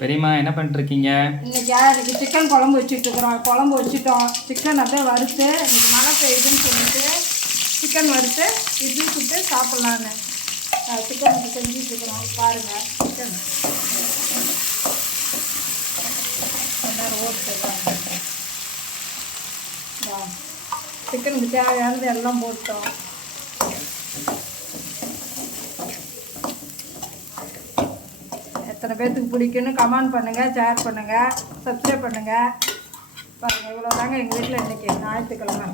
பெரியம்மா என்ன பண்ணிட்டுருக்கீங்க? இன்னைக்கு சிக்கன் குழம்பு வச்சுட்டுருக்குறோம். குழம்பு வச்சுட்டோம். சிக்கன் அப்படியே வறுத்து இன்னைக்கு மழை பெய்யுதுன்னு சொல்லிட்டு சிக்கன் வறுத்து இட்லி சுட்டு சாப்பிட்லான்னு சிக்கனுக்கு செஞ்சுட்ருக்குறோம். பாருங்கள், சிக்கன் சிக்கனுக்கு தேவையானது எல்லாம் போட்டோம். எத்தனை பேர்த்துக்கு பிடிக்குன்னு கமெண்ட் பண்ணுங்கள், ஷேர் பண்ணுங்கள், சப்ஸ்கிரைப் பண்ணுங்கள். பாருங்கள், இவ்வளோ தாங்க எங்கள் வீட்டில் இன்றைக்கி ஞாயிற்றுக்கிழமை.